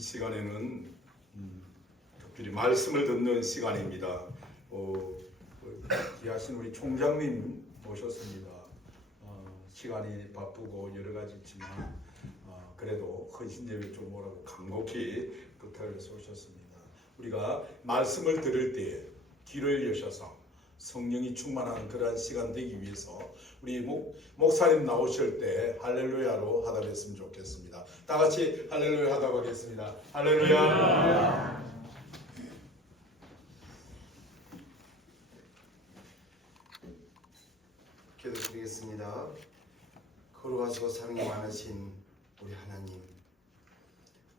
이 시간에는 특별히 말씀을 듣는 시간입니다. 귀하신 우리 총장님 모셨습니다. 시간이 바쁘고 여러 가지 있지만 그래도 헌신제를 좀 뭐라고 간곡히 부탁해서 오셨습니다. 우리가 말씀을 들을 때 귀를 여셔서 성령이 충만한 그러한 시간 되기 위해서 우리 목사님 나오실 때 할렐루야로 하다 했으면 좋겠습니다. 다 같이 할렐루야 하다 하겠습니다. 할렐루야. 기도드리겠습니다. 거룩하시고 사랑이 많으신 우리 하나님,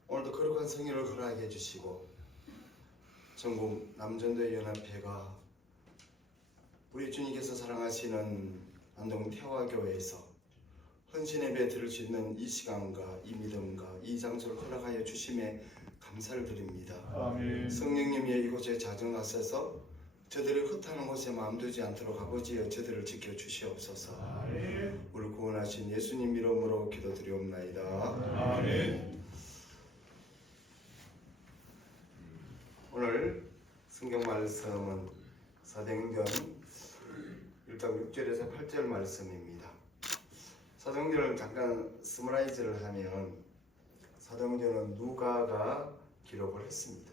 오늘도 거룩한 성회를 허락해 주시고 전국 남전도 연합회가 우리 주님께서 사랑하시는 안동 태화교회에서 헌신 예배 드릴 수 있는 이 시간과 이 믿음과 이 장소를 허락하여 주심에 감사를 드립니다. 아멘. 성령님이 이곳에 자정하셔서 저들이 흩하는 곳에 마음 두지 않도록 아버지여 저들을 지켜주시옵소서. 아멘. 우리 구원하신 예수님 이름으로 기도드리옵나이다. 아멘. 오늘 성경 말씀은 사도행전 1장 6절에서 8절 말씀입니다. 사도행전을 잠깐 스머라이즈를 하면 사도행전은 누가가 기록을 했습니다.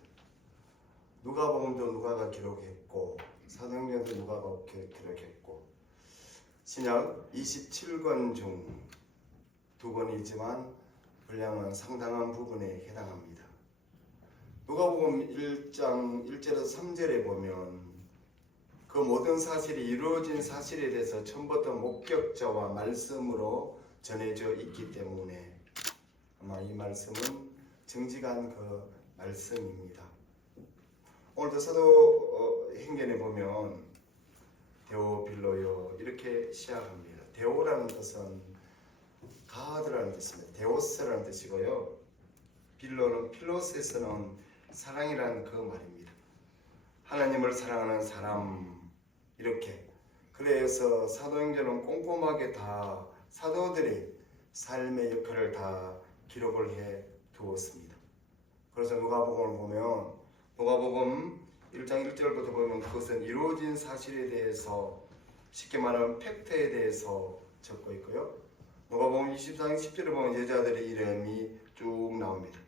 누가복음도 누가가 기록했고 사도행전도 누가가 기록했고 신약 27권 중 2권이지만 분량은 상당한 부분에 해당합니다. 누가복음 1장 1절에서 3절에 보면 그 모든 사실이 이루어진 사실에 대해서 처음부터 목격자와 말씀으로 전해져 있기 때문에 아마 이 말씀은 정직한 그 말씀입니다. 오늘도 사도행전에 보면 데오빌로요 이렇게 시작합니다. 데오라는 뜻은 가드라는 뜻입니다. 데오스라는 뜻이고요. 빌로는 필로스에서는 사랑이라는 그 말입니다. 하나님을 사랑하는 사람 이렇게. 그래서 사도행전은 꼼꼼하게 다 사도들이 삶의 역할을 다 기록을 해 두었습니다. 그래서 누가복음을 보면 누가복음 1장 1절부터 보면 그것은 이루어진 사실에 대해서 쉽게 말하면 팩트에 대해서 적고 있고요. 누가복음 24장 10절에 보면 여자들의 이름이 쭉 나옵니다.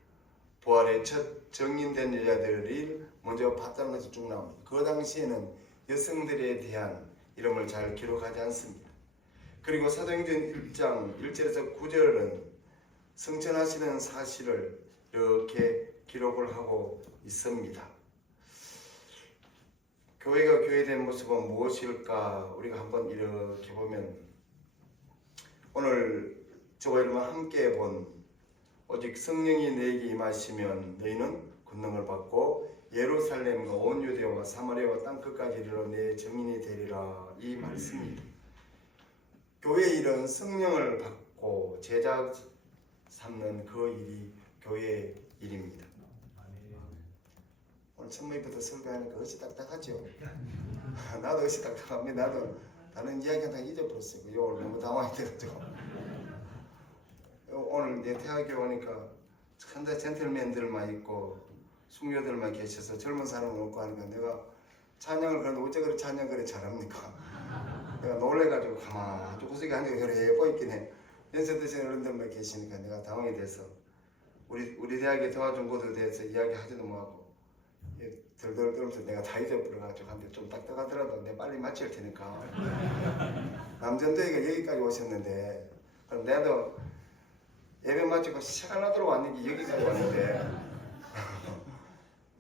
부활의 첫 정인된 여자들이 먼저 봤다는 것이 쭉 나옵니다. 그 당시에는 여성들에 대한 이름을 잘 기록하지 않습니다. 그리고 사도행전 1장 1절에서 9절은 성천하시는 사실을 이렇게 기록을 하고 있습니다. 교회가 교회된 모습은 무엇일까? 우리가 한번 이렇게 보면 오늘 저와 여러분 함께 본 오직 성령이 너에게 임하시면 너희는 권능을 받고 예루살렘과 온 유대와 사마리아와 땅끝까지 이르러 내 증인이 되리라 이 말씀입니다. 교회의 일은 성령을 받고 제자 삼는 그 일이 교회의 일입니다. 오늘 첫머리부터 설교하니까 어찌 딱딱하죠? 나도 어찌 딱딱합니다. 나도 다른 이야기 하나 잊어버렸어요. 오늘 너무 당황이 돼가지고 오늘 내 태학교 오니까 천대 젠틀맨들만 있고 숙녀들만 계셔서 젊은 사람은 없고 하니까 내가 찬양을 그런데 어째 그렇게 찬양 그래 잘합니까? 내가 놀래가지고 가만히 아주 구석에 앉아 그래 있긴 해. 연세 드신 어른들만 계시니까 내가 당황이 돼서 우리 대학의 대화중고들 대해서 이야기하지도 못하고 덜덜 떨면서 내가 다 잊어버려가지고 한데 좀 딱딱하더라도 내가 빨리 마칠 테니까 남전도회가 여기까지 오셨는데 그럼 나도 예배 마치고 시간 나도록 왔는 게 여기까지 왔는데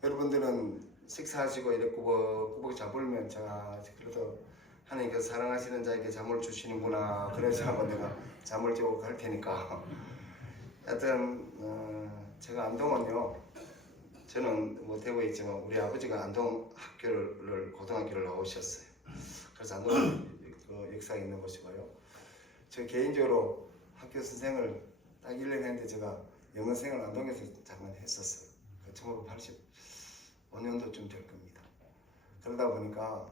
여러분들은 식사하시고 이렇게 꾸벅꾸벅 잡으면 제가 그래도 하나님께서 사랑하시는 자에게 잠을 주시는구나 그래서 한번 내가 잠을 재고 갈 테니까 하여튼 제가 안동은요 저는 뭐 대구에 있지만 우리 아버지가 안동 학교를 고등학교를 나오셨어요. 그래서 안동 그 역사가 있는 곳이고요. 저 개인적으로 학교 선생을 딱 1년 했는데 제가 영어생을 안동에서 잠깐 했었어요. 1985년도쯤 될 겁니다. 그러다 보니까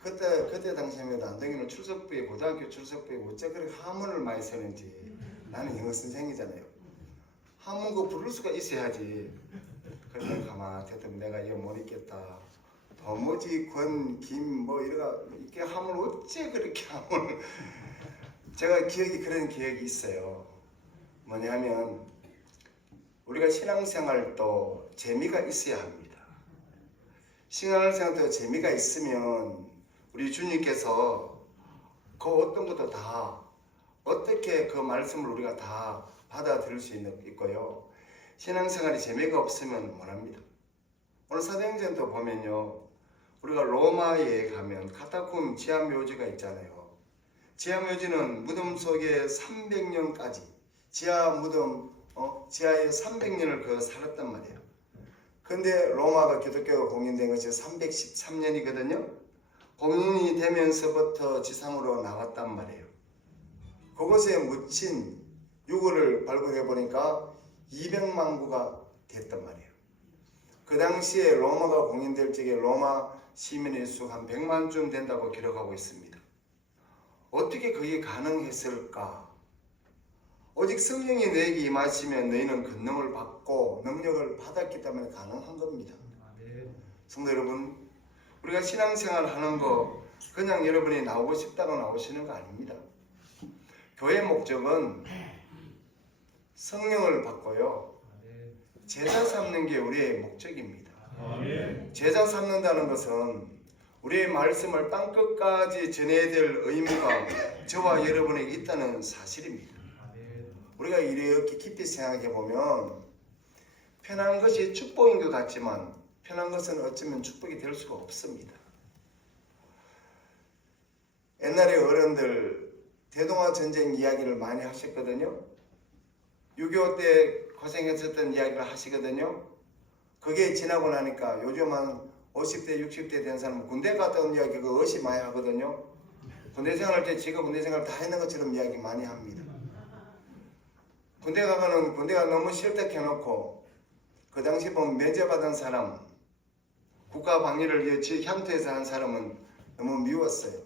그때 당시에는 안동에는 출석부에 고등학교 출석부에 어째 그렇게 하문을 많이 쓰는지 나는 영어 선생이잖아요. 한문고 부를 수가 있어야지. 그래서 가만히 했더니 내가 이거 못 있겠다. 도무지 권, 김, 뭐 이래가 이렇게 함을 어째 그렇게 함을 제가 그런 기억이 있어요. 뭐냐면 우리가 신앙생활도 재미가 있어야 합니다. 신앙생활도 재미가 있으면 우리 주님께서 그 어떤 것도 다 어떻게 그 말씀을 우리가 다 받아들일 수 있고요. 신앙생활이 재미가 없으면 뭐랍니다. 오늘 사도행전도 보면요. 우리가 로마에 가면 카타콤 지하묘지가 있잖아요. 지하묘지는 무덤 속에 300년까지 지하 무덤 지하에 300년을 그 살았단 말이에요. 근데 로마가 기독교가 공인된 것이 313년이거든요. 공인이 되면서부터 지상으로 나왔단 말이에요. 그곳에 묻힌 유골을 발굴해 보니까 200만 구가 됐단 말이에요. 그 당시에 로마가 공인될 적에 로마 시민의 수 한 100만쯤 된다고 기록하고 있습니다. 어떻게 그게 가능했을까? 오직 성령이 너에게 임하시면 너희는 권능을 받고 능력을 받았기 때문에 가능한 겁니다. 성도 여러분, 우리가 신앙생활 하는 거 그냥 여러분이 나오고 싶다고 나오시는 거 아닙니다. 교회 목적은 성령을 받고요. 제자 삼는 게 우리의 목적입니다. 제자 삼는다는 것은 우리의 말씀을 땅끝까지 전해야 될 의무가 저와 여러분에게 있다는 사실입니다. 우리가 이렇게 깊이 생각해 보면 편한 것이 축복인 것 같지만 편한 것은 어쩌면 축복이 될 수가 없습니다. 옛날에 어른들 대동아 전쟁 이야기를 많이 하셨거든요. 6.25 때 고생했었던 이야기를 하시거든요. 그게 지나고 나니까 요즘 한 50대 60대 된 사람은 군대 갔다 온 이야기 그거 어시 많이 하거든요. 군대 생활할 때 지가 군대 생활 다 했는 것처럼 이야기 많이 합니다. 군대 가면은 군대가 너무 싫다 해놓고 그 당시 보면 면제받은 사람 국가 방위를 위해 향토에서 한 사람은 너무 미웠어요.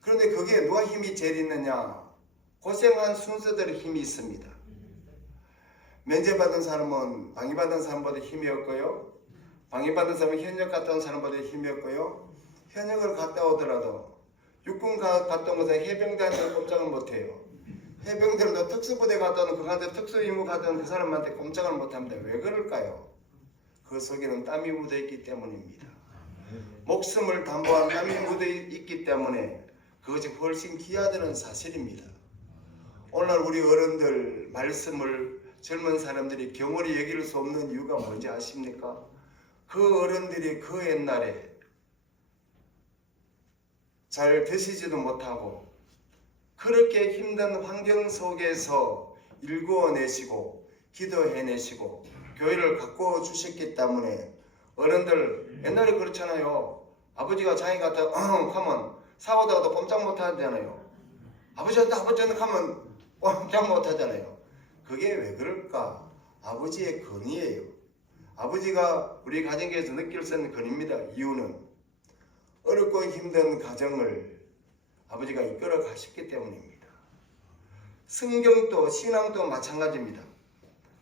그런데 그게 누가 힘이 제일 있느냐? 고생한 순서대로 힘이 있습니다. 면제받은 사람은 방위받은 사람보다 힘이 없고요. 방위받은 사람은 현역 갔다 온 사람보다 힘이 없고요. 현역을 갔다 오더라도 육군 갔다 온 것은 해병대한테 꼼짝을 못해요. 해병대로도 특수부대 갔다 오는 그한테 특수임무 갔다 온 그 사람한테 꼼짝을 못합니다. 왜 그럴까요? 그 속에는 땀이 묻어있기 때문입니다. 목숨을 담보한 땀이 묻어있기 때문에 그것이 훨씬 귀하다는 사실입니다. 오늘날 우리 어른들 말씀을 젊은 사람들이 경홀히 여길 수 없는 이유가 뭔지 아십니까? 그 어른들이 그 옛날에 잘 드시지도 못하고 그렇게 힘든 환경 속에서 일구어내시고 기도해내시고 교회를 가꾸어 주셨기 때문에 어른들 옛날에 그렇잖아요. 아버지가 장에 갔다 하면 사고다가도 꼼짝 못하잖아요. 아버지한테 하면 꼼짝 못하잖아요. 그게 왜 그럴까? 아버지의 권위예요. 아버지가 우리 가정에서 느낄 수 있는 권위입니다. 이유는 어렵고 힘든 가정을 아버지가 이끌어 가셨기 때문입니다. 성경도 신앙도 마찬가지입니다.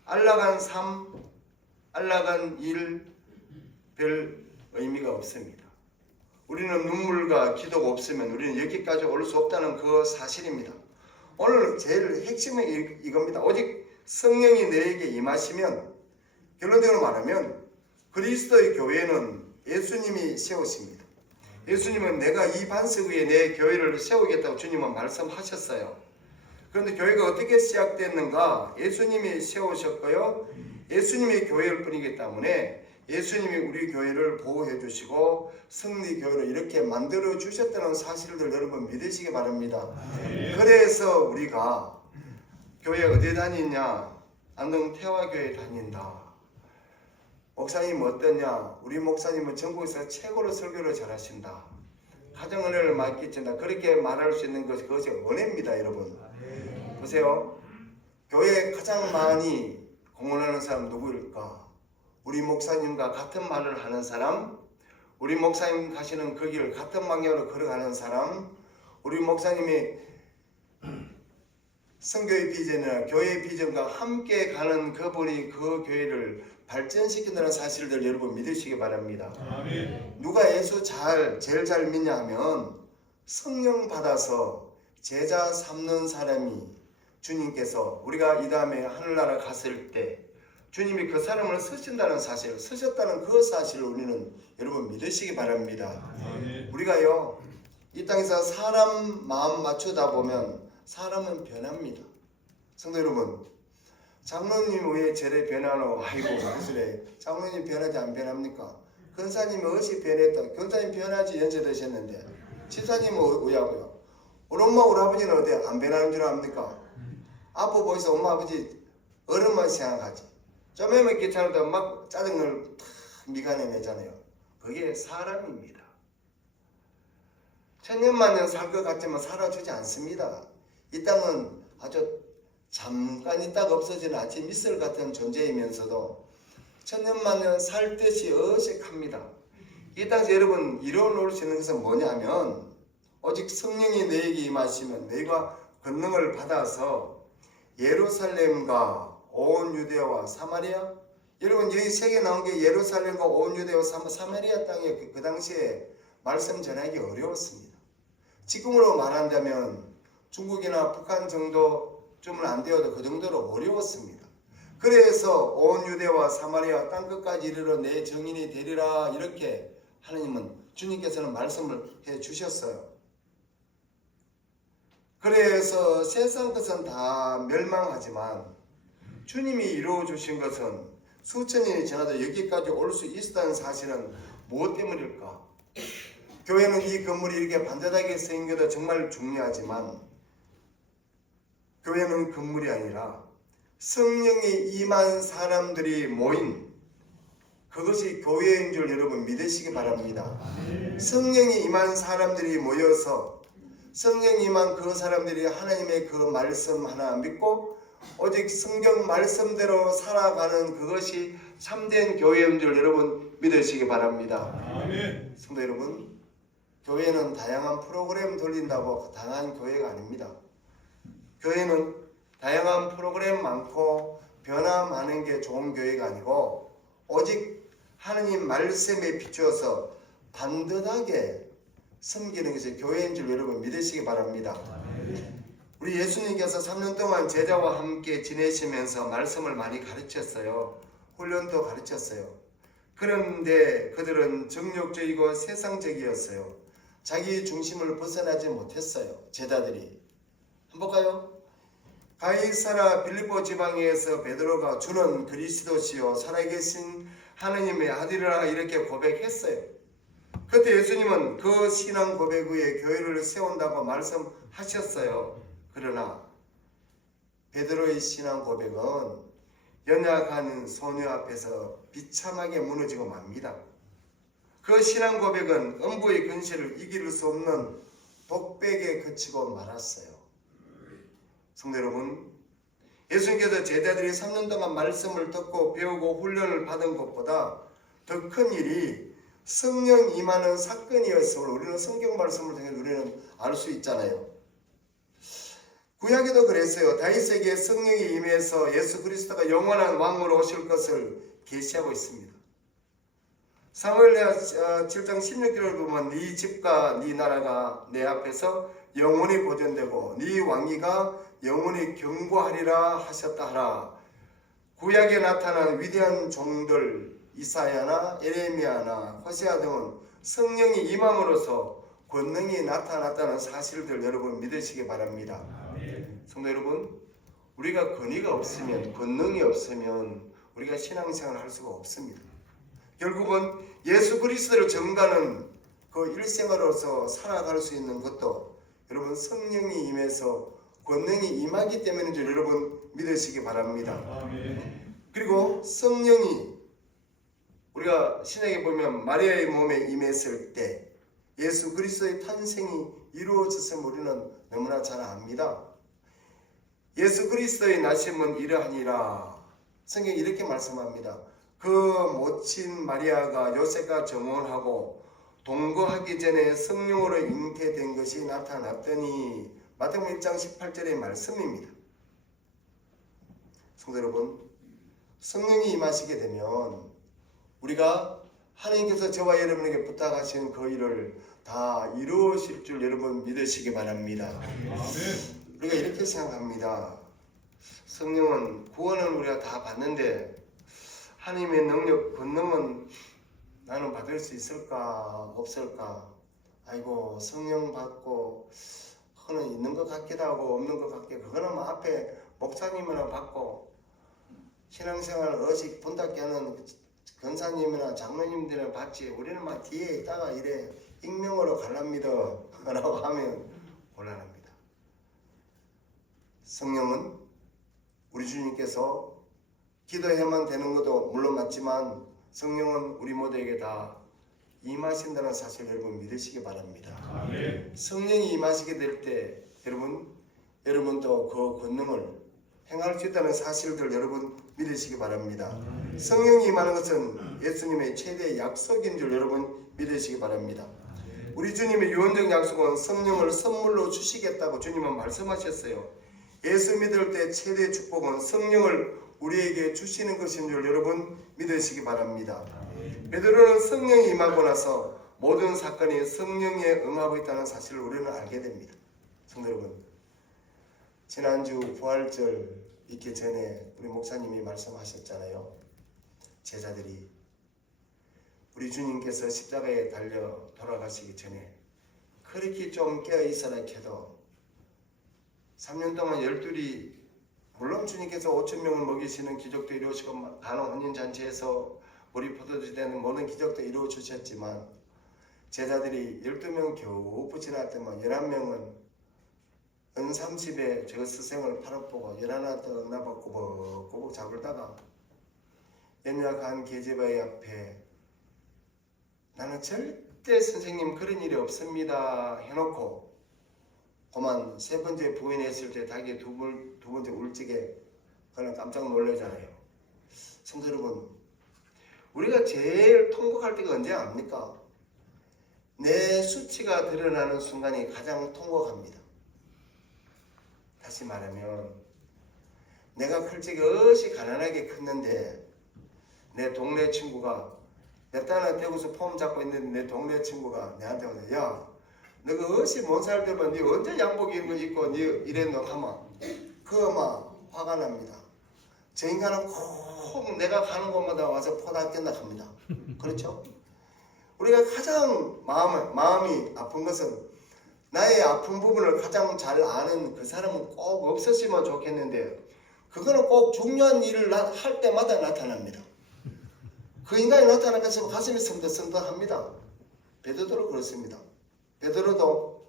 안락한 삶, 안락한 일 별 의미가 없습니다. 우리는 눈물과 기도가 없으면 우리는 여기까지 올 수 없다는 그 사실입니다. 오늘 제일 핵심은 이겁니다. 오직 성령이 너에게 임하시면 결론적으로 말하면 그리스도의 교회는 예수님이 세우십니다. 예수님은 내가 이 반석 위에 내 교회를 세우겠다고 주님은 말씀하셨어요. 그런데 교회가 어떻게 시작됐는가? 예수님이 세우셨고요. 예수님이 교회일 뿐이기 때문에 예수님이 우리 교회를 보호해 주시고 승리교회를 이렇게 만들어 주셨다는 사실을 여러분 믿으시기 바랍니다. 그래서 우리가 교회 어디 다니냐? 안동 태화교회 다닌다. 목사님 어떠냐? 우리 목사님은 전국에서 최고로 설교를 잘하신다. 가정은혜를 많이 끼친다. 그렇게 말할 수 있는 것이 그것이 은혜입니다, 여러분. 보세요. 교회에 가장 많이 공헌하는 사람 누구일까? 우리 목사님과 같은 말을 하는 사람, 우리 목사님 가시는 그 길을 같은 방향으로 걸어가는 사람, 우리 목사님이 선교의 비전이나 교회의 비전과 함께 가는 그분이 그 교회를 발전시킨다는 사실들 여러분 믿으시기 바랍니다. 아멘. 누가 예수 제일 잘 믿냐 하면 성령 받아서 제자 삼는 사람이 주님께서 우리가 이 다음에 하늘나라 갔을 때 주님이 그 사람을 쓰신다는 사실, 쓰셨다는 그 사실을 우리는 여러분 믿으시기 바랍니다. 아멘. 우리가요 이 땅에서 사람 마음 맞추다 보면 사람은 변합니다. 성도 여러분, 장로님 왜 저래 변하노? 아이고 무슨래 장로님 변하지 안 변합니까? 권사님이 어찌 변했다. 권사님 변하지 연세 드셨는데 지사님은 왜하고요? 우리 엄마 우리 아버지는 어때? 안 변하는 줄 압니까? 아빠 보이서 엄마 아버지 어른만 생각하지. 좀에만 귀찮아도 막 짜증을 탁 미간해내잖아요. 그게 사람입니다. 천년만년 살 것 같지만 살아주지 않습니다. 이 땅은 아주 잠깐 있다가 없어지는 아침 이슬 같은 존재이면서도 천년만년 살 듯이 어색합니다. 이 땅에서 여러분 이뤄놓을 수 있는 것은 뭐냐면 오직 성령이 너에게 임하시면 너희가 권능을 받아서 예루살렘과 온 유대와 사마리아, 여러분 여기 세계 나온 게 예루살렘과 온 유대와 사마리아 땅에 그 당시에 말씀 전하기 어려웠습니다. 지금으로 말한다면 중국이나 북한 정도쯤은 안 되어도 그 정도로 어려웠습니다. 그래서 온 유대와 사마리아 땅끝까지 이르러 내 정인이 되리라 이렇게 하나님은 주님께서는 말씀을 해 주셨어요. 그래서 세상 것은 다 멸망하지만 주님이 이루어 주신 것은 수천 년이 지나도 여기까지 올 수 있었다는 사실은 무엇 때문일까? 교회는 이 건물이 이렇게 반듯하게 생긴 것도 정말 중요하지만 교회는 건물이 아니라 성령이 임한 사람들이 모인 그것이 교회인 줄 여러분 믿으시기 바랍니다. 성령이 임한 사람들이 모여서 성령이 임한 그 사람들이 하나님의 그 말씀 하나 믿고 오직 성경 말씀대로 살아가는 그것이 참된 교회인 줄 여러분 믿으시기 바랍니다. 아멘. 성도 여러분, 교회는 다양한 프로그램 돌린다고 다양한 교회가 아닙니다. 교회는 다양한 프로그램 많고 변화 많은 게 좋은 교회가 아니고 오직 하나님 말씀에 비추어서 반듯하게 섬기는 것이 교회인 줄 여러분 믿으시기 바랍니다. 우리 예수님께서 3년 동안 제자와 함께 지내시면서 말씀을 많이 가르쳤어요. 훈련도 가르쳤어요. 그런데 그들은 정욕적이고 세상적이었어요. 자기 중심을 벗어나지 못했어요. 제자들이. 한번 볼까요? 가이사라 빌립보 지방에서 베드로가 주는 그리스도시요 살아계신 하느님의 아들이라 이렇게 고백했어요. 그때 예수님은 그 신앙 고백 위에 교회를 세운다고 말씀하셨어요. 그러나 베드로의 신앙 고백은 연약한 소녀 앞에서 비참하게 무너지고 맙니다. 그 신앙 고백은 음부의 근시를 이길 수 없는 독백에 그치고 말았어요. 성도 여러분, 예수님께서 제자들이 3년 동안 말씀을 듣고 배우고 훈련을 받은 것보다 더 큰 일이 성령 임하는 사건이었음을 우리는 성경 말씀을 통해 우리는 알 수 있잖아요. 구약에도 그랬어요. 다윗에게 성령이 임해서 예수 그리스도가 영원한 왕으로 오실 것을 계시하고 있습니다. 사무엘하 7장 16절을 보면 네 집과 네 나라가 내 앞에서 영원히 보존되고 네 왕위가 영원히 경고하리라 하셨다 하라. 구약에 나타난 위대한 종들 이사야나 에레미야나 호세아 등은 성령이 임함으로써 권능이 나타났다는 사실들 여러분 믿으시기 바랍니다. 성도 여러분, 우리가 권위가 없으면 권능이 없으면 우리가 신앙생활을 할 수가 없습니다. 결국은 예수 그리스도를 전가는 그 일생으로서 살아갈 수 있는 것도 여러분 성령이 임해서 권능이 임하기 때문인 줄 여러분 믿으시기 바랍니다. 그리고 성령이 우리가 신약에 보면 마리아의 몸에 임했을 때 예수 그리스도의 탄생이 이루어졌음을 우리는 너무나 잘 압니다. 예수 그리스도의 나심은 이러하니라. 성경이 이렇게 말씀합니다. 그 모친 마리아가 요셉과 정혼하고 동거하기 전에 성령으로 잉태된 것이 나타났더니 마태복음 1장 18절의 말씀입니다. 성도 여러분, 성령이 임하시게 되면 우리가 하나님께서 저와 여러분에게 부탁하신 그 일을 다 이루어질 줄 여러분 믿으시기 바랍니다. 우리가 이렇게 생각합니다. 성령은 구원은 우리가 다 받는데 하나님의 능력, 권능은 나는 받을 수 있을까 없을까? 아이고 성령 받고 그거는 있는 것 같기도 하고 없는 것 같기도 하고 그거는 뭐 앞에 목사님이나 받고 신앙생활 어식 본답게 하는 권사님이나 장로님들은 받지 우리는 막 뒤에 있다가 이래 익명으로 갈랍니다 라고 하면 곤란합니다. 성령은 우리 주님께서 기도해야만 되는 것도 물론 맞지만 성령은 우리 모두에게 다 임하신다는 사실 여러분 믿으시기 바랍니다. 아멘. 성령이 임하시게 될 때 여러분도 그 권능을 행할 수 있다는 사실들 여러분 믿으시기 바랍니다. 성령이 임하는 것은 예수님의 최대의 약속인 줄 여러분 믿으시기 바랍니다. 우리 주님의 유언적 약속은 성령을 선물로 주시겠다고 주님은 말씀하셨어요. 예수 믿을 때 최대의 축복은 성령을 우리에게 주시는 것인 줄 여러분 믿으시기 바랍니다. 베드로는 성령이 임하고 나서 모든 사건이 성령에 응하고 있다는 사실을 우리는 알게 됩니다. 성도 여러분, 지난주 부활절 있기 전에 우리 목사님이 말씀하셨잖아요. 제자들이 우리 주님께서 십자가에 달려 돌아가시기 전에 그렇게 좀 깨어있어라 해도 3년 동안 12이 물론 주님께서 5,000명을 먹이시는 기적도 이루어지고 가나 혼인잔치에서 우리 포도주 되는 모든 기적도 이루어 주셨지만 제자들이 12명 겨우 붙여놨더만 11명은 은 30에 저 스승을 팔아보고 11 떠나봐 꼬박꼬박 잡을다가 연약한 계제바의 앞에 나는 절대 선생님 그런 일이 없습니다 해놓고 그만 세 번째 부인했을 때 자기 두 번째 울적에 그는 깜짝 놀라잖아요. 성도 여러분, 우리가 제일 통곡할 때가 언제 압니까? 내 수치가 드러나는 순간이 가장 통곡합니다. 다시 말하면 내가 솔직히 어시 가난하게 컸는데 내 동네 친구가 내 딸은 대구에서 폼 잡고 있는데 내 동네 친구가 내한테 오서 야 너가 어시 못 살더만 니 언제 양복 이런 거 입고 니 이랬노 하면 그거 막 화가 납니다. 저 인간은 꼭 내가 가는 곳마다 와서 포닥겠나 합니다. 그렇죠? 우리가 가장 마음이 아픈 것은 나의 아픈 부분을 가장 잘 아는 그 사람은 꼭 없었으면 좋겠는데 그거는 꼭 중요한 일을 할 때마다 나타납니다. 그 인간이 나타나서 가슴이 섬뜩섬뜩합니다. 베드로도 그렇습니다. 베드로도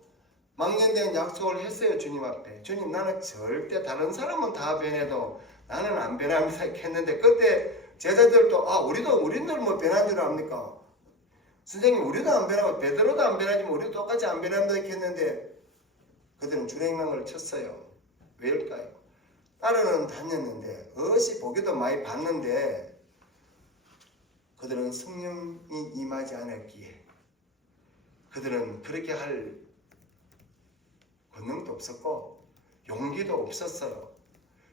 망년된 약속을 했어요. 주님 앞에. 주님 나는 절대 다른 사람은 다 변해도 나는 안 변합니다 했는데 그때 제자들도 우리들 뭐 변한 줄 압니까? 선생님 우리도 안 변하고 베드로도 안 변하지만 우리도 똑같이 안 변한다 했는데 그들은 주랭랑을 쳤어요. 왜일까요? 따르는 다녔는데 어시 보기도 많이 봤는데 그들은 성령이 임하지 않았기에 그들은 그렇게 할 권능도 없었고 용기도 없었어요.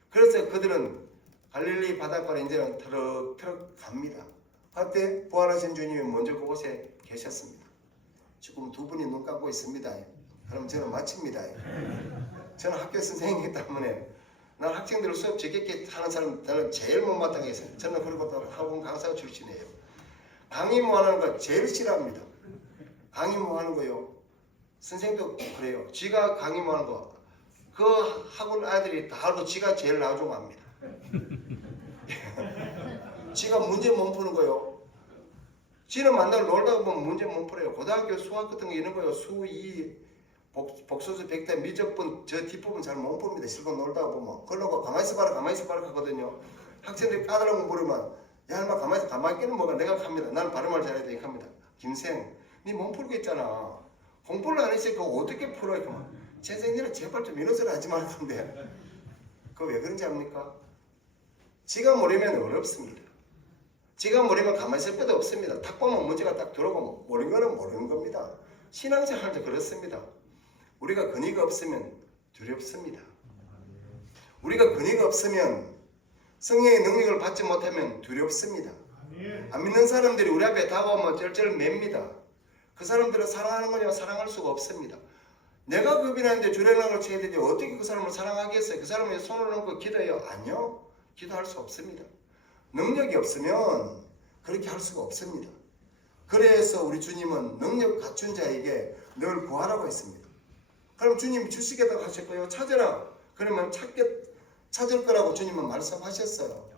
그래서 그들은 갈릴리 바닷가로 이제는 트럭 갑니다. 그때 부활하신 주님이 먼저 그곳에 계셨습니다. 지금 두 분이 눈 감고 있습니다. 그럼 저는 마칩니다. 저는 학교 선생님이기 때문에 난 학생들 수업 적게 하는 사람 나는 제일 못마땅해서 저는 그리고 또 학원 강사 출신이에요. 강의 뭐 하는 거 제일 싫어합니다. 강의 뭐 하는 거요? 선생님도 그래요. 지가 강의 뭐 하는 거 그 학원 아이들이 다 알고 지가 제일 나중 합니다. 지가 문제 못 푸는 거요. 지는 만날 놀다가 보면 문제 못 풀어요. 고등학교 수학 같은 거 이런 거요. 수, 이, 복소수, 백대, 미적분 저 뒷부분 잘 못 풉니다. 실컷 놀다가 보면. 그러고 가만히 있어봐라 하거든요. 학생들이 까다로운 거 물으면 야 인마 가만히 있기는 뭐가 내가 합니다. 나는 발음을 잘해야 돼. 이렇게 합니다. 김생 니 못 풀고 있잖아. 공부를 안 했으니까 어떻게 풀어? 이렇게 선생님은 제발 좀 이런 소리 하지 말던데. 그거 왜 그런지 압니까? 지가 모르면 어렵습니다. 지가 모르면 가만히 있을 때도 없습니다. 딱 보면 문제가 딱 들어오면 모르는 거는 모르는 겁니다. 신앙생활도 그렇습니다. 우리가 근위가 없으면 두렵습니다. 우리가 근위가 없으면 성령의 능력을 받지 못하면 두렵습니다. 안 믿는 사람들이 우리 앞에 다가오면 쩔쩔 맵니다. 그 사람들을 사랑하는 거냐? 사랑할 수가 없습니다. 내가 겁이 나는데 주례랑을 쳐야 되지 어떻게 그 사람을 사랑하겠어요? 그 사람의 손을 얹고 기도해요? 아니요. 기도할 수 없습니다. 능력이 없으면 그렇게 할 수가 없습니다. 그래서 우리 주님은 능력 갖춘 자에게 늘 구하라고 했습니다. 그럼 주님이 주시겠다고 하셨고요. 찾으라. 그러면 찾을 거라고 주님은 말씀하셨어요.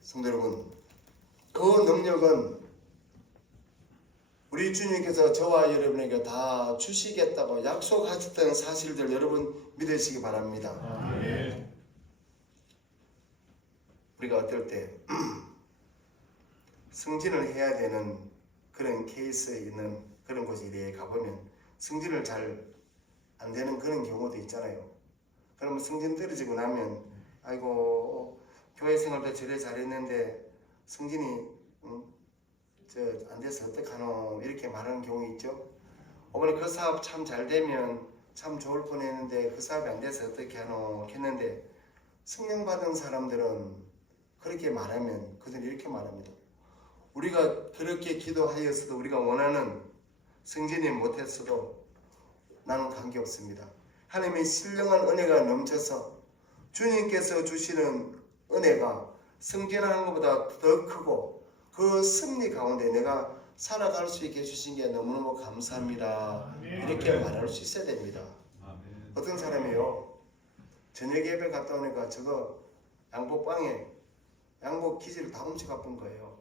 성도 여러분, 그 능력은 우리 주님께서 저와 여러분에게 다 주시겠다고 약속하셨던 사실들 여러분 믿으시기 바랍니다. 우리가 어떨 때 승진을 해야 되는 그런 케이스에 있는 그런 곳에 가보면 승진을 잘 안 되는 그런 경우도 있잖아요. 그러면 승진 떨어지고 나면 아이고 교회 생활도 저래 잘했는데 승진이 안 돼서 어떡하노 이렇게 말하는 경우 있죠. 어머니 그 사업 참 잘 되면 참 좋을 뻔했는데 그 사업이 안 돼서 어떻게 하노 했는데 성령 받은 사람들은 그렇게 말하면 그들이 이렇게 말합니다. 우리가 그렇게 기도하였어도 우리가 원하는 승진이 못했어도 나는 관계없습니다. 하나님의 신령한 은혜가 넘쳐서 주님께서 주시는 은혜가 승진하는 것보다 더 크고 그 승리 가운데 내가 살아갈 수 있게 해주신 게 너무너무 감사합니다. 이렇게 말할 수 있어야 됩니다. 어떤 사람이요 저녁 예배 갔다 오니까 저거 양복방에 양복 기지를 다 훔쳐가 본 거예요.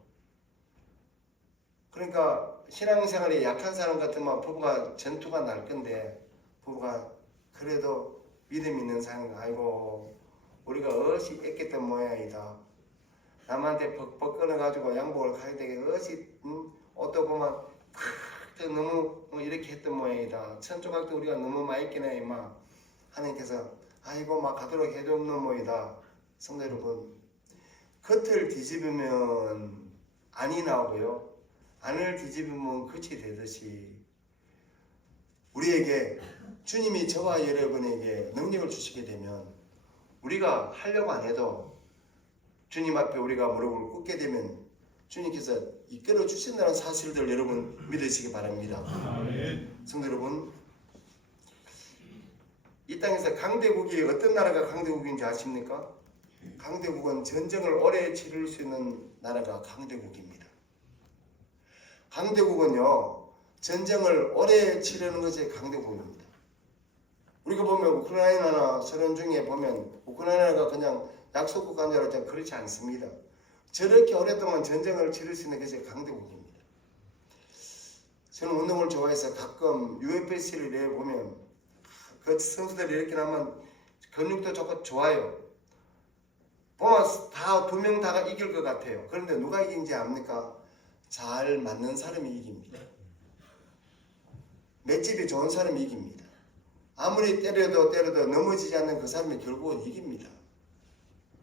그러니까 신앙생활이 약한 사람 같으면 부부가 전투가 날 건데 부부가 그래도 믿음 있는 사람이 아이고 우리가 어시 뺏겼던 모양이다. 남한테 벅벅 끊어가지고 양복을 가야 되게 어시 옷도 보면 너무 이렇게 했던 모양이다. 천조각도 우리가 너무 많이 끼네 이마. 하나님께서 아이고 막 가도록 해줬는 모이다. 성도 여러분 겉을 뒤집으면 안이 나오고요. 안을 뒤집으면 끝이 되듯이 우리에게 주님이 저와 여러분에게 능력을 주시게 되면 우리가 하려고 안 해도 주님 앞에 우리가 무릎을 꿇게 되면 주님께서 이끌어 주신다는 사실들 여러분 믿으시기 바랍니다. 성도 여러분 이 땅에서 강대국이 어떤 나라가 강대국인지 아십니까? 강대국은 전쟁을 오래 치를 수 있는 나라가 강대국입니다. 강대국은요 전쟁을 오래 치르는 것이 강대국입니다. 우리가 보면 우크라이나나 소련 중에 보면 우크라이나가 그냥 약소국 간 줄 알았지만 그렇지 않습니다. 저렇게 오랫동안 전쟁을 치를 수 있는 것이 강대국입니다. 저는 운동을 좋아해서 가끔 UFC를 보면 그 선수들이 이렇게 나면 근육도 좋고 좋아요. 보면 다 두 명 다가 이길 것 같아요. 그런데 누가 이긴지 압니까? 잘 맞는 사람이 이깁니다. 맷집이 좋은 사람이 이깁니다. 아무리 때려도 넘어지지 않는 그 사람이 결국은 이깁니다.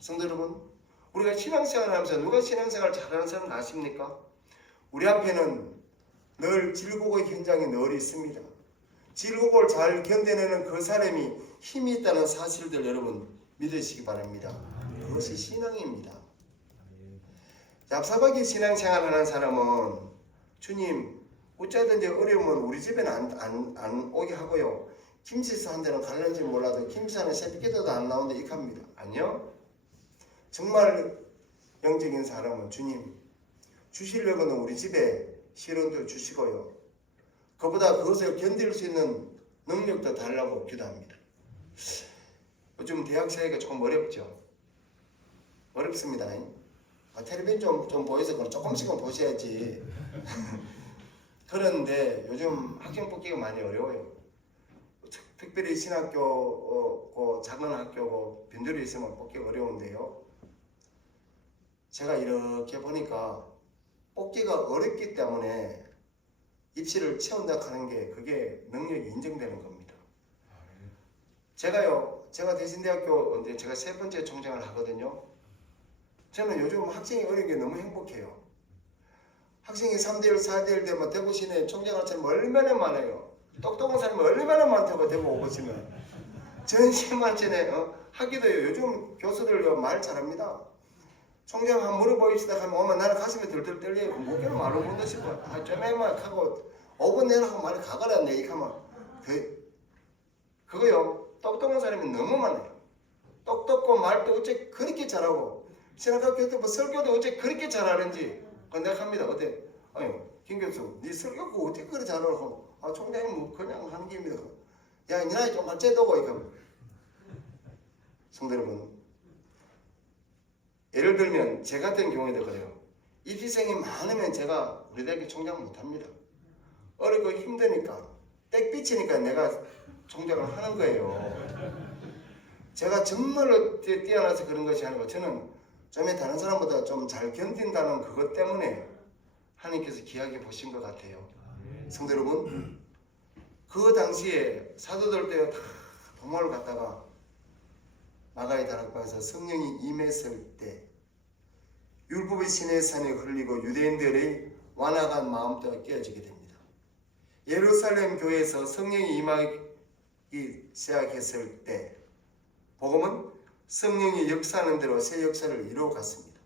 성도 여러분, 우리가 신앙생활을 하면서 누가 신앙생활 잘하는 사람 아십니까? 우리 앞에는 늘 질곡의 현장이 늘 있습니다. 질곡을 잘 견뎌내는 그 사람이 힘이 있다는 사실들 여러분 믿으시기 바랍니다. 그것이 신앙입니다. 얍삽하게 신앙생활 하는 사람은 주님 어쩌든지 어려우면 우리 집에는 안 오게 하고요. 김치사 한 대는 갈는지 몰라도 김치사는 새벽기도도 안 나오는데 익합니다. 아니요. 정말 영적인 사람은 주님 주시려고는 우리 집에 실온도 주시고요. 그보다 그것을 견딜 수 있는 능력도 달라고 기도합니다. 요즘 대학 사회가 조금 어렵죠. 어렵습니다. 텔레비전 좀 보여서 조금씩은 보셔야지. 그런데 요즘 학생 뽑기가 많이 어려워요. 특별히 신학교 작은 학교고 빈들이 있으면 뽑기가 어려운데요. 제가 이렇게 보니까 뽑기가 어렵기 때문에 입시를 채운다 하는 게 그게 능력이 인정되는 겁니다. 제가 대신대학교 이제 제가 세 번째 총장을 하거든요. 저는 요즘 학생이 어려운 게 너무 행복해요. 학생이 3대1, 4대1 되면 대구 시내 총장할 사람이 얼마나 많아요. 똑똑한 사람이 얼마나 많다고 대구 오시면 전시만천에 하기도 해요. 요즘 교수들 말 잘합니다. 총장 한번 물어보입시다 하면 오면 나는 가슴이 들들 떨려요. 목표는 말로 못 드시고 좀 해만 하고 5분 내로 하고 말을 가거라 얘기하면 그거요. 똑똑한 사람이 너무 많아요. 똑똑고 말도 어째 그렇게 잘하고 신학학교 때 뭐 설교도 어째 그렇게 잘하는지 내가 합니다. 어때? 아니 김 교수 네 설교고 어떻게 그렇게 잘하고 총장님 뭐 그냥 하는 게입니다. 야 니나 좀 어째도고 이거 성도 여러분 예를 들면 제 같은 경우에도 그래요. 입시생이 많으면 제가 우리 대학교 총장 못합니다. 어렵고 힘드니까 땡비치니까 내가 총장을 하는 거예요. 제가 정말로 뛰어나서 그런 것이 아니고 저는 좀 다른 사람보다 좀 잘 견딘다는 그것 때문에 하나님께서 귀하게 보신 것 같아요. 성도 여러분 그 당시에 사도들 때 다 동화를 갔다가 마가의 다락방에서 성령이 임했을 때 율법의 시내산이 흘리고 유대인들의 완악한 마음도 깨어지게 됩니다. 예루살렘 교회에서 성령이 임하기 시작했을 때 복음은 성령이 역사하는 대로 새 역사를 이루어갔습니다.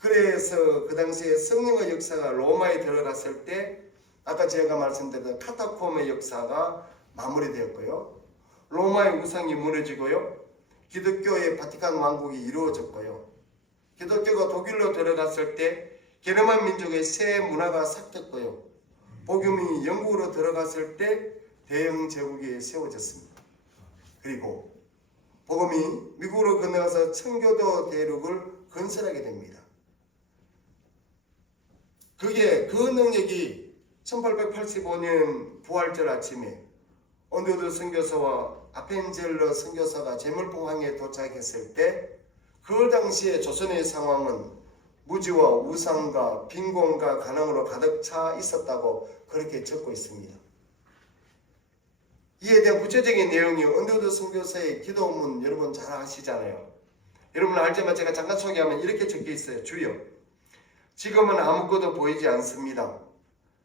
그래서 그 당시에 성령의 역사가 로마에 들어갔을 때 아까 제가 말씀드렸던 카타콤의 역사가 마무리되었고요. 로마의 우상이 무너지고요. 기독교의 바티칸 왕국이 이루어졌고요. 기독교가 독일로 들어갔을 때 게르만 민족의 새 문화가 삭혔고요. 복음이 영국으로 들어갔을 때 대영 제국이 세워졌습니다. 그리고 복음이 미국으로 건너가서 청교도 대륙을 건설하게 됩니다. 그게 그 능력이 1885년 부활절 아침에 언더우드 선교사와 아펜젤러 선교사가 제물봉항에 도착했을 때 그 당시에 조선의 상황은 무지와 우상과 빈곤과 가난으로 가득 차 있었다고 그렇게 적고 있습니다. 이에 대한 구체적인 내용이 언더우드 선교사의 기도문 여러분 잘 아시잖아요. 여러분 알지만 제가 잠깐 소개하면 이렇게 적혀 있어요. 주여 지금은 아무것도 보이지 않습니다.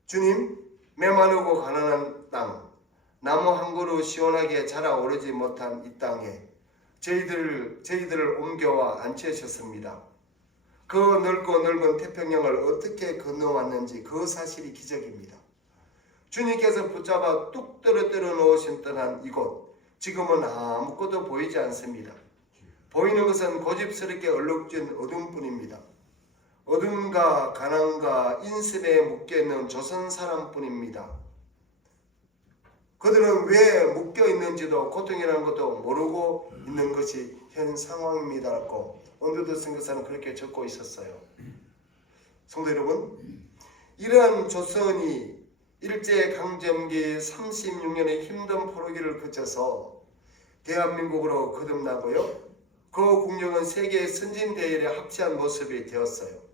주님 메마르고 가난한 땅 나무 한 그루 시원하게 자라오르지 못한 이 땅에 저희들을 옮겨와 앉히셨습니다. 그 넓고 넓은 태평양을 어떻게 건너왔는지 그 사실이 기적입니다. 주님께서 붙잡아 뚝 떨어뜨려 놓으신 듯한 이곳 지금은 아무것도 보이지 않습니다. 보이는 것은 고집스럽게 얼룩진 어둠뿐입니다. 어둠과 가난과 인습에 묶여있는 조선 사람뿐입니다. 그들은 왜 묶여있는지도 고통이라는 것도 모르고 있는 것이 현 상황입니다라고 언더우드 선교사는 그렇게 적고 있었어요. 성도 여러분, 이러한 조선이 일제강점기 36년의 힘든 포로기를 거쳐서 대한민국으로 거듭나고요. 그 국력은 세계 선진대열에 합치한 모습이 되었어요.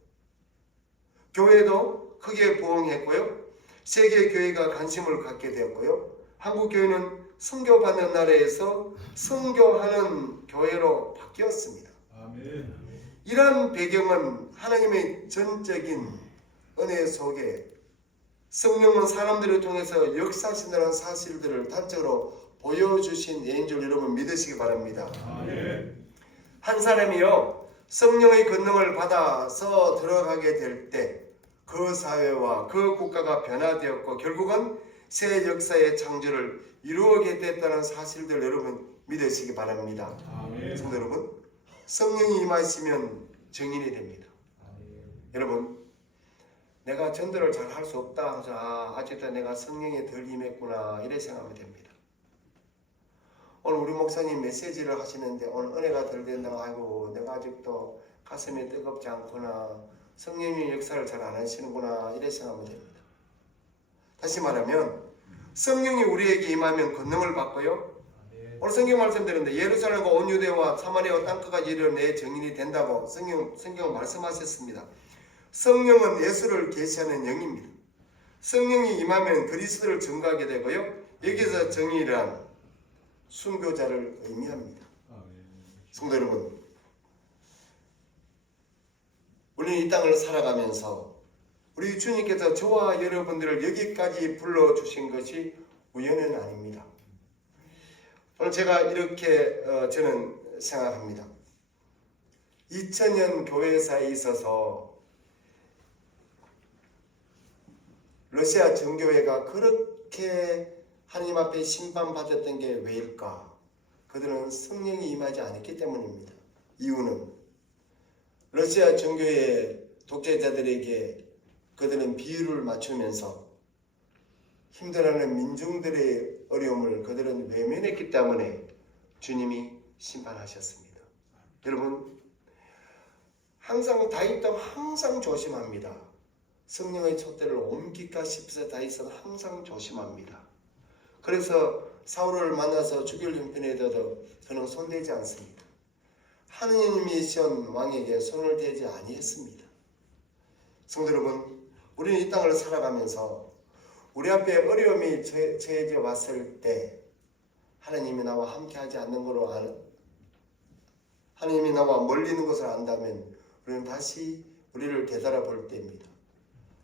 교회도 크게 부흥했고요. 세계교회가 관심을 갖게 되었고요. 한국교회는 선교받는 나라에서 선교하는 교회로 바뀌었습니다. 아멘. 이러한 배경은 하나님의 전적인 은혜 속에 성령은 사람들을 통해서 역사하신다는 사실들을 단적으로 보여주신 예인 줄 여러분 믿으시기 바랍니다. 아멘. 한 사람이요 성령의 권능을 받아서 들어가게 될 때 그 사회와 그 국가가 변화되었고 결국은 새 역사의 창조를 이루게 됐다는 사실들 여러분 믿으시기 바랍니다. 아멘. 성도 여러분 성령이 임하시면 정인이 됩니다. 여러분 내가 전도를 잘 할 수 없다 하면서 아직도 내가 성령에 덜 임했구나 이래 생각하면 됩니다. 오늘 우리 목사님 메시지를 하시는데 오늘 은혜가 덜 된다고 아이고 내가 아직도 가슴이 뜨겁지 않구나 성령의 역사를 잘 안 하시는구나 이래 생각하면 됩니다. 다시 말하면 성령이 우리에게 임하면 권능을 받고요. 오늘 성경 말씀드렸는데 예루살렘과 온 유대와 사마리아와 땅끝까지 이르러 내 정인이 된다고 성경 말씀하셨습니다. 성령은 예수를 계시하는 영입니다. 성령이 임하면 그리스도를 증거하게 되고요. 여기서 정의란 순교자를 의미합니다. 성도 여러분 우리는 이 땅을 살아가면서 우리 주님께서 저와 여러분들을 여기까지 불러주신 것이 우연은 아닙니다. 오늘 제가 이렇게 저는 생각합니다. 2000년 교회사에 있어서 러시아 정교회가 그렇게 하나님 앞에 심판받았던 게 왜일까? 그들은 성령이 임하지 않았기 때문입니다. 이유는 러시아 정교회 독재자들에게 그들은 비유를 맞추면서 힘들어하는 민중들의 어려움을 그들은 외면했기 때문에 주님이 심판하셨습니다. 여러분, 항상 다윗도 항상 조심합니다. 성령의 촛대를 옮길까 싶어서 다윗은 항상 조심합니다. 그래서 사울을 만나서 죽일 형편에도 그는 손대지 않습니다. 하느님이 신 왕에게 손을 대지 아니했습니다. 성도 여러분, 우리는 이 땅을 살아가면서 우리 앞에 어려움이 처해져 왔을 때 하나님이 나와 함께하지 않는 걸로 하나님이 나와 멀리 있는 것을 안다면 우리는 다시 우리를 되돌아볼 때입니다.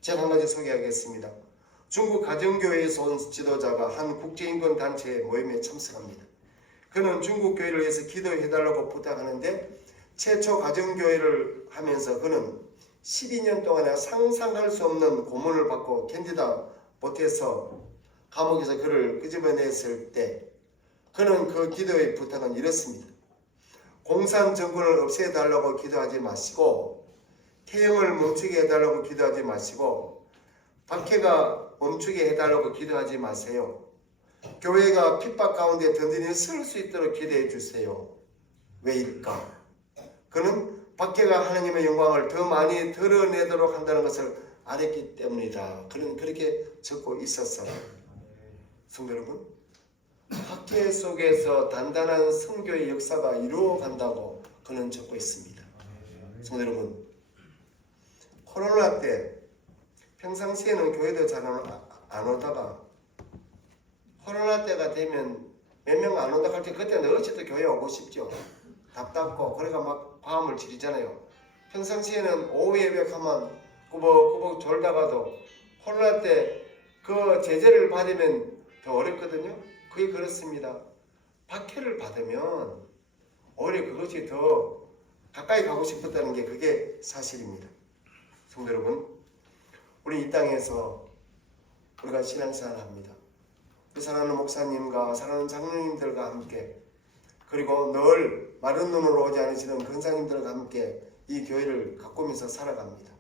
제가 한 가지 소개하겠습니다. 중국 가정교회에서 온 지도자가 한 국제인권단체 모임에 참석합니다. 그는 중국 교회를 위해서 기도해달라고 부탁하는데 최초 가정교회를 하면서 그는 12년 동안에 상상할 수 없는 고문을 받고 견디다 못해서 감옥에서 그를 끄집어냈을 때 그는 그 기도의 부탁은 이렇습니다. 공산 정권을 없애달라고 기도하지 마시고 태형을 멈추게 해달라고 기도하지 마시고 박해가 멈추게 해달라고 기도하지 마세요. 교회가 핍박 가운데 든든히 설 수 있도록 기도해 주세요. 왜일까? 그는 박해가 하나님의 영광을 더 많이 드러내도록 한다는 것을 알았기 때문이다. 그는 그렇게 적고 있었어요. 성도 여러분, 박해 속에서 단단한 선교의 역사가 이루어간다고 그는 적고 있습니다. 성도 여러분, 코로나 때 평상시에는 교회도 잘 안 오다가 코로나 때가 되면 몇 명 안 온다 할 때 그때는 어찌도 교회 오고 싶죠. 답답고 그러니까 막 밤을 지르잖아요. 평상시에는 오후 예배하면 꾸벅꾸벅 졸다가도 코로나 때 그 제재를 받으면 더 어렵거든요. 그게 그렇습니다. 박해를 받으면 오히려 그것이 더 가까이 가고 싶었다는 게 그게 사실입니다. 성도 여러분, 우리 이 땅에서 우리가 신앙생활을 합니다. 그 사랑하는 목사님과 사랑하는 장로님들과 함께 그리고 늘 마른 눈으로 오지 않으시는 권사님들과 함께 이 교회를 가꾸면서 살아갑니다.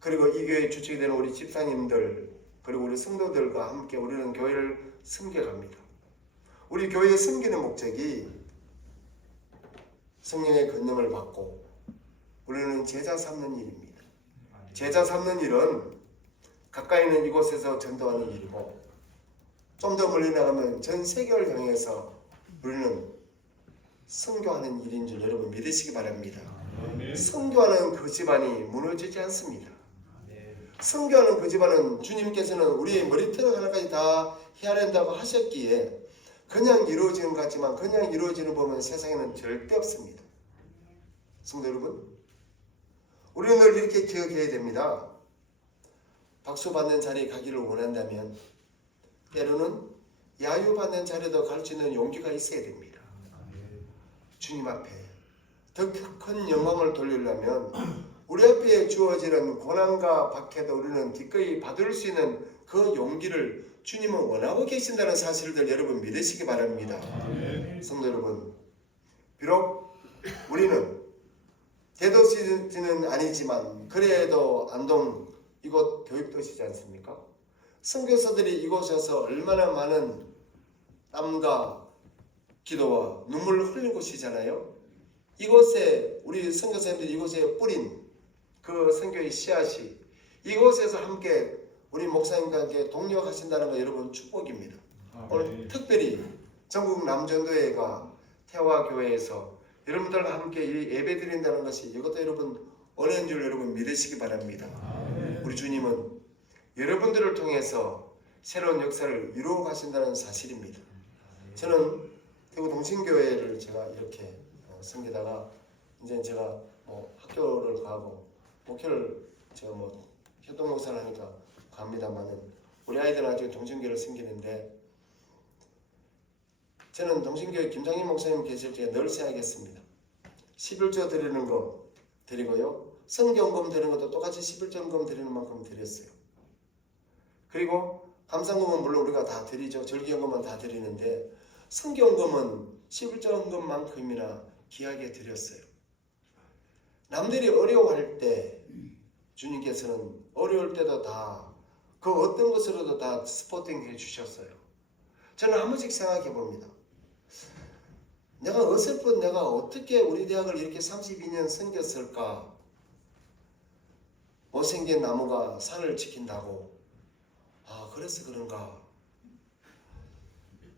그리고 이 교회의 주축이 되는 우리 집사님들 그리고 우리 성도들과 함께 우리는 교회를 섬겨갑니다. 우리 교회의 섬기는 목적이 성령의 권능을 받고 우리는 제자 삼는 일입니다. 제자 삼는 일은 가까이 있는 이곳에서 전도하는 일이고 좀 더 멀리 나가면 전 세계를 향해서 우리는 선교하는 일인 줄 여러분 믿으시기 바랍니다. 선교하는 그 집안이 무너지지 않습니다. 선교하는 그 집안은 주님께서는 우리의 머리털 하나까지 다 헤아린다고 하셨기에 그냥 이루어지는 것 같지만 그냥 이루어지는 법은 세상에는 절대 없습니다. 성도 여러분, 우리는 늘 이렇게 기억해야 됩니다. 박수 받는 자리에 가기를 원한다면 때로는 야유받는 자리에도 갈 수 있는 용기가 있어야 됩니다. 주님 앞에 더 큰 영광을 돌리려면 우리 앞에 주어지는 고난과 박해도 우리는 기꺼이 받을 수 있는 그 용기를 주님은 원하고 계신다는 사실들 여러분 믿으시기 바랍니다. 성도 여러분, 비록 우리는 대도시는 아니지만 그래도 안동 이곳 교육도시지 않습니까? 선교사들이 이곳에서 얼마나 많은 땀과 기도와 눈물을 흘린 곳이잖아요. 이곳에 우리 선교사님들이 이곳에 뿌린 그 선교의 씨앗이 이곳에서 함께 우리 목사님과 함께 동력하신다는 거 여러분 축복입니다. 오늘 특별히 전국 남전도회가 태화교회에서 여러분들과 함께 이 예배 드린다는 것이 이것도 여러분 은혜인 줄 여러분 믿으시기 바랍니다. 우리 주님은 여러분들을 통해서 새로운 역사를 이루어 가신다는 사실입니다. 저는 대구 동신교회를 제가 이렇게 섬기다가 이제 제가 학교를 가고 목회를 제가 협동 목사를 하니까 갑니다만은 우리 아이들은 아직 동신교회를 섬기는데 저는 동신교회 김장희 목사님 계실 때 늘 생각했습니다. 11조 드리는 거 드리고요. 성경금 드리는 것도 똑같이 11조금 드리는 만큼 드렸어요. 그리고 감상금은 물론 우리가 다 드리죠. 절기연금은 다 드리는데 성경금은 11조금만큼이나 귀하게 드렸어요. 남들이 어려워할 때 주님께서는 어려울 때도 다 그 어떤 것으로도 다 스포팅 해주셨어요. 저는 한 번씩 생각해 봅니다. 내가 어설픈 내가 어떻게 우리 대학을 이렇게 32년 섬겼을까? 못생긴 나무가 산을 지킨다고. 아, 그래서 그런가?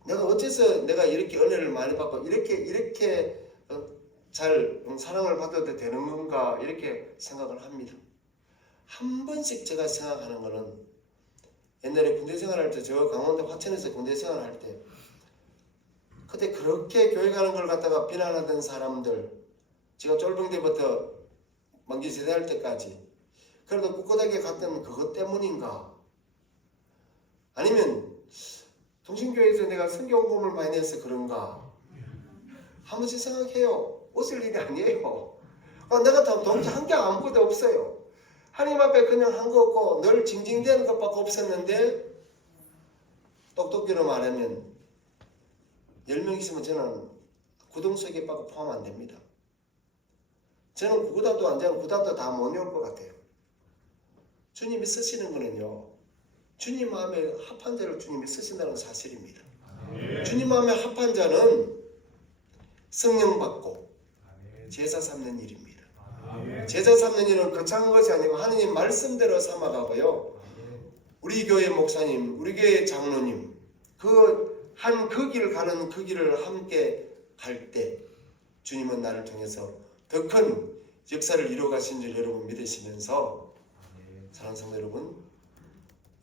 내가 어째서 내가 이렇게 은혜를 많이 받고 이렇게 잘 사랑을 받아도 되는 건가? 이렇게 생각을 합니다. 한 번씩 제가 생각하는 거는 옛날에 군대 생활할 때 저 강원도 화천에서 군대 생활할 때 그때 그렇게 교회 가는 걸 갖다가 비난하던 사람들, 제가 쫄병 때부터 만기 제대할 때까지 그래도 꿋꿋하게 갔던 그것 때문인가? 아니면 동신교회에서 내가 성경공부를 많이 해서 그런가? 한 번씩 생각해요. 웃을 일이 아니에요. 내가 동시 한 게 아무것도 없어요. 하나님 앞에 그냥 한 거 없고 늘 징징대는 것밖에 없었는데 똑똑히로 말하면 10명 있으면 저는 구동석에 빠고 포함 안 됩니다. 저는 구단도 안 되는 구단도 다 못 외울 것 같아요. 주님이 쓰시는 거는요. 주님 마음에 합한 대로 주님이 쓰신다는 사실입니다. 주님 마음에 합한 자는 성령 받고 제사 삼는 일입니다. 제사 삼는 일은 거창한 것이 아니고 하느님 말씀대로 삼아가고요. 우리 교회 목사님, 우리 교회 장로님 그 길을 가는 그 길을 함께 갈 때 주님은 나를 통해서 더 큰 역사를 이루어 가신 줄 여러분 믿으시면서 사랑하는 성도 여러분,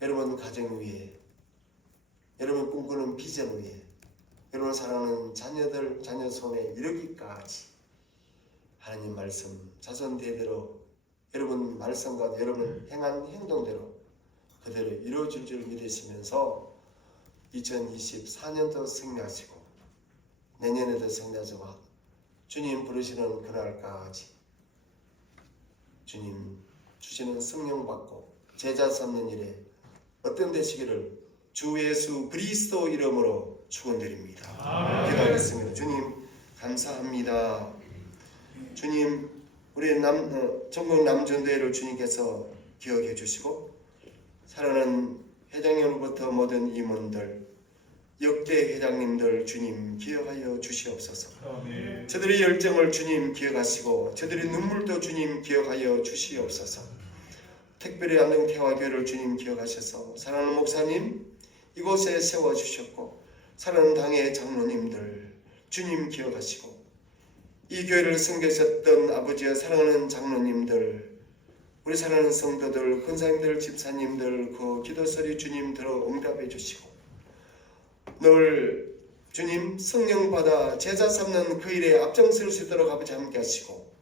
여러분 가정 위에, 여러분 꿈꾸는 비전 위에, 여러분 사랑하는 자녀들, 자녀 손에 이르기까지 하나님 말씀 자손 대대로 여러분 말씀과 여러분 행한 행동대로 그대로 이루어질 줄 믿으시면서 2024년도 승리하시고 내년에도 승리하시고 주님 부르시는 그날까지 주님 주시는 성령 받고 제자 삼는 일에 어떤 되시기를 주 예수 그리스도 이름으로 축원드립니다. 기도하겠습니다. 주님 감사합니다. 주님 우리 전국 남전도회를 주님께서 기억해 주시고 사랑하는 회장님부터 모든 임원들 역대 회장님들 주님 기억하여 주시옵소서. 저들의 열정을 주님 기억하시고 저들의 눈물도 주님 기억하여 주시옵소서. 특별히 안동태화교회를 주님 기억하셔서 사랑하는 목사님 이곳에 세워주셨고 사랑하는 당의 장로님들 주님 기억하시고 이 교회를 섬기셨던 아버지의 사랑하는 장로님들 우리 사랑하는 성도들 권사님들 집사님들 그 기도소리 주님 들어 응답해 주시고 늘 주님 성령 받아 제자 삼는 그 일에 앞장설 수 있도록 아버지 함께 하시고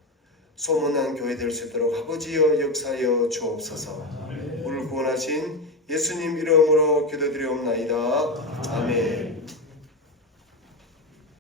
소문난 교회 될 수 있도록 아버지여 역사여 주옵소서. 오늘 구원하신 예수님 이름으로 기도드리옵나이다. 아멘.